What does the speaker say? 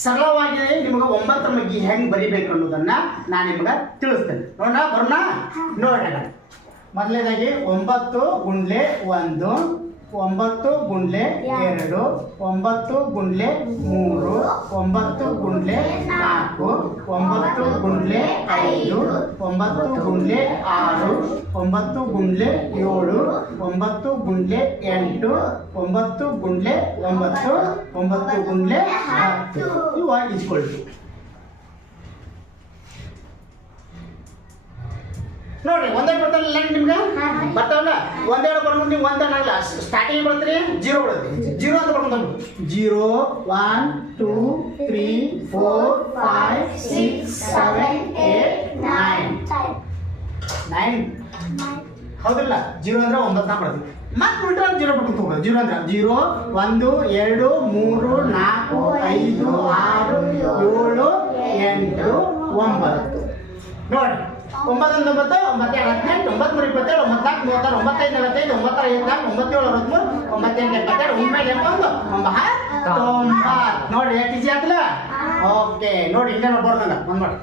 ಸರಳವಾಗಿ ನಿಮಗೆ 9ರ ಬಗ್ಗೆ ಹೆಂಗೆ ಬರಿಬೇಕು ಅನ್ನೋದನ್ನ ನಾನು ನಿಮಗೆ ತಿಳಿಸ್ತೇನೆ. ನೋಡೋಣ ಬರೋಣ ನೋಡೋಣ. ಮೊದಲನೇದಾಗಿ 9 ಗುಂಡ್ಲೆ 1, 9 ಗುಂಡ್ಲೆ 2, 9 ಗುಂಡ್ಲೆ 3, 9 ಗುಂಡ್ಲೆ 4, 9 ಗುಂಡ್ಲೆ 5, 9 ಗುಂಡ್ಲೆ 6, 9 ಗುಂಡ್ಲೆ 7, 9 ಗುಂಡ್ಲೆ 8, 9 ಗುಂಡ್ಲೆ 9, 9 ಗುಂಡ್ಲೆ 10 ಇವು ಇಸ್ಕೊಳ್ತೀವಿ. ನೋಡ್ರಿ ಒಂದೇ ಬರ್ತಾರಲ್ಲ ನಿಮ್ಗೆ ಬರ್ತಾವಲ್ಲ, ಒಂದೆರಡು ಬರ್ಕೊಂಡು ನೀವು ಒಂದಲ್ಲ ಸ್ಟಾರ್ಟಿಂಗ್ ಬರ್ತೀರಿ 0 ಬರುತ್ತೆ. 0 ಅಂತ ಬರ್ಕೊಂಡು 0 1 2 3 4 5 6 7 8 9 ಹೌದಲ್ಲ. 0 ಅಂದ್ರೆ 9 ನ ಬರ್ತೀವಿ. ಮತ್ತೆ ಬಿಟ್ರೆ 0 ಬರ್ಕೊಂಡು ಹೋಗೋದು. 0 ಅಂದ್ರೆ 0 1 2 3 4 5 6 7 8 9 ನೋಡಿ. 9 9 9 2 18 9 3 27 9 4 35 45 9 5 47 63 98 82 9 90 ನೋಡಿ ಎಷ್ಟು ಈಜಿ ಆಗ್ತಲ್ಲ. ಓಕೆ ನೋಡಿ ಹಿಂಗೆ ಬರ್ದಂಗ ಒಂದು ಮಾಡಿ.